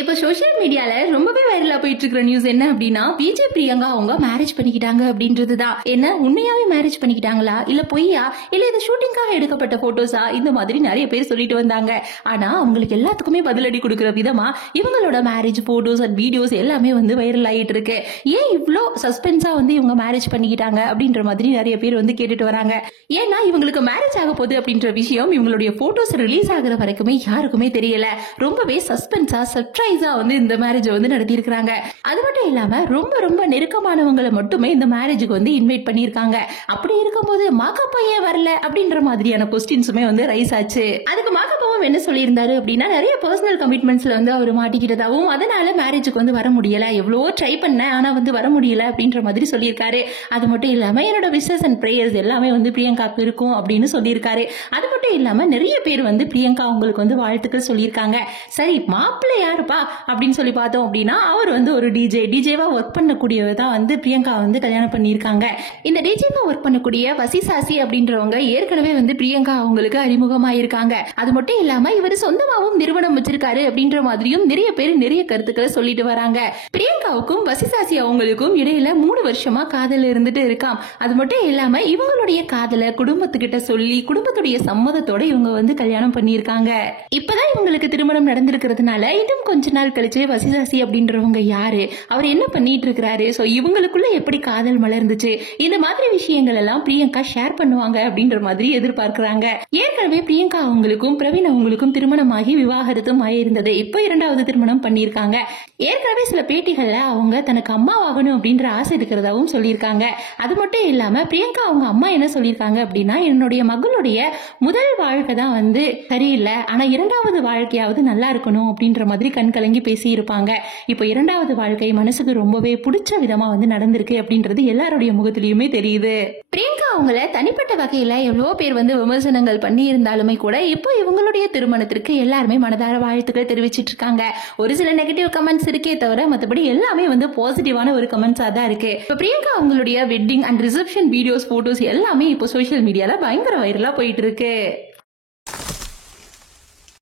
இப்போ சோஷியல் மீடியால ரொம்பவே வைரலா போயிட்டு இருக்கிற நியூஸ் என்ன அப்படின்னா விஜய் பிரியங்கா அவங்க மேரேஜ் பண்ணிக்கிட்டாங்க அப்படின்றதுதான். என்ன உண்மையாவே மேரேஜ் பண்ணிக்கிட்டாங்களா இல்ல பொய்யா இல்ல இது ஷூட்டிங்காக எடுக்கப்பட்ட போட்டோஸா இந்த மாதிரி நிறைய பேர் சொல்லிட்டு வந்தாங்க. ஆனா அவங்களுக்கு எல்லாத்துக்குமே பதிலடி கொடுக்கிற விதமா இவங்களோட மேரேஜ் போட்டோஸ் அண்ட் வீடியோஸ் எல்லாமே வந்து வைரல் ஆகிட்டு இருக்கு. ஏன் இவ்வளோ சஸ்பென்ஸா வந்து இவங்க மேரேஜ் பண்ணிக்கிட்டாங்க அப்படின்ற மாதிரி நிறைய பேர் வந்து கேட்டுட்டு வராங்க. ஏன்னா இவங்களுக்கு மேரேஜ் ஆக போகுது அப்படின்ற விஷயம் இவங்களுடைய போட்டோஸ் ரிலீஸ் ஆகுற வரைக்குமே யாருக்குமே தெரியல. ரொம்பவே சஸ்பென்ஸா வந்து இந்த மேரேஜ் வந்து நடத்தி இருக்காங்க. அது மட்டும் இல்லாம ரொம்ப ரொம்ப நெருக்கமானவங்களை மட்டுமே இந்த மேரேஜுக்கு வந்து இன்வைட் பண்ணிருக்காங்க. அப்படி இருக்கும்போது மாக்கப்பா ஏன் வரல அப்படின்ற மாதிரியான கொஸ்டின்ஸுமே வந்து ரைஸ் ஆச்சு. அதுக்கு மாக்கப்பாவும் என்ன சொல்லியிருந்தாரு அப்படின்னா நிறைய பர்சனல் கமிட்மெண்ட்ஸ்ல வந்து அவர் மாட்டிக்கிட்டதாவும் அதனால மேரேஜுக்கு வந்து வர முடியல, எவ்வளவோ ட்ரை பண்ண ஆனா வந்து வர முடியல அப்படின்ற மாதிரி சொல்லியிருக்காரு. அது மட்டும் இல்லாம என்னோட விஷஸ் அண்ட் பிரேயர்ஸ் எல்லாமே வந்து பிரியங்காக்கு இருக்கும் அப்படின்னு சொல்லியிருக்காரு. அது மட்டும் இல்லாம நிறைய பேர் வந்து பிரியங்கா அவங்களுக்கு வந்து வாழ்த்துக்கள் சொல்லியிருக்காங்க. சரி மாப்பிள்ளை யாருப்பா அப்படின்னு சொல்லி பார்த்தோம் அப்படின்னா அவர் வந்து ஒரு டிஜேவா ஒர்க் பண்ணக்கூடியவர் தான் வந்து பிரியங்கா வந்து கல்யாணம் பண்ணியிருக்காங்க. இந்த டிஜேவா ஒர்க் பண்ணக்கூடிய வசிசாசி அப்படின்றவங்க ஏற்கனவே வந்து பிரியங்கா அவங்களுக்கு அறிமுகமாயிருக்காங்க. அது மட்டும் இல்லாம இவர் சொந்தமாவும் நிறுவனம் வச்சிருக்காரு அப்படின்ற மாதிரியும் நிறைய பேர் நிறைய கருத்துக்களை சொல்லிட்டு வராங்க. பிரியங்காவுக்கும் வசிசாசி அவங்களுக்கும் இடையில 3 வருஷமா காதல் இருந்துட்டு இருக்காம். அது மட்டும் இல்லாம இவங்களுடைய காதலை குடும்பத்துக்கிட்ட சொல்லி குடும்பத்துடைய சம்மதத்தோட இவங்க வந்து கல்யாணம் பண்ணியிருக்காங்க. இப்பதான் இவங்களுக்கு திருமணம் நடந்திருக்கிறதுனால இன்னும் கொஞ்ச நாள் கழிச்சு வசிசாசி அப்படின்றவங்க யாரு, அவர் என்ன பண்ணிட்டு இருக்கிறாரு, சோ இவங்களுக்குள்ள எப்படி காதல் மலர்ந்துச்சு, இந்த மாதிரி விஷயங்கள் எல்லாம் பிரியங்கா ஷேர் பண்ணுவாங்க அப்படின்ற மாதிரி எதிர்பார்க்கிறாங்க. ஏற்கனவே பிரியங்கா அவங்களுக்கும் பிரவீன் அவங்களுக்கும் திருமணமாகி விவாகரத்தும் ஆயிருந்தது. இப்போ 2வது திருமணம் பண்ணியிருக்காங்க. ஏற்கனவே சில பேட்டிகள்ல அவங்க தனக்கு அம்மாவாகணும் அப்படின்ற ஆசை இருக்கிறதாவும் சொல்லியிருக்காங்க. அது மட்டும் இல்லாம பிரியங்கா அவங்க அம்மா என்ன சொல்லியிருக்காங்க அப்படின்னா என்னுடைய மகளுடைய முதல் வாழ்க்கை தான் வந்து சரியில்லை, ஆனா 2வது வாழ்க்கையாவது நல்லா இருக்கணும் அப்படின்ற மாதிரி கண் கலங்கி பேசி இருப்பாங்க. இப்போ 2வது வாழ்க்கை மனசுக்கு ரொம்பவே பிடிச்ச விதமா வந்து நடந்திருக்கு அப்படின்றது எல்லாருடைய முகத்திலயுமே தெரியுது. பிரியங்கா அவங்கள தனிப்பட்ட வகையில எவ்வளவோ பேர் வந்து விமர்சனங்கள் பண்ணி இருந்தாலுமே கூட இப்போ இவங்களுடைய திருமணத்திற்கு எல்லாருமே மனதார வாழ்த்துக்கள் தெரிவிச்சிட்டு இருக்காங்க. ஒரு சில நெகட்டிவ் கமெண்ட்ஸ் இருக்கே தவிர மற்றபடி எல்லாமே வந்து பாசிட்டிவான ஒரு கமெண்ட்ஸா தான் இருக்கு. இப்போ பிரியங்கா அவங்களுடைய wedding and reception videos photos எல்லாமே இப்போ சோஷியல் மீடியால பயங்கர வைரலா போயிட்டு இருக்கு.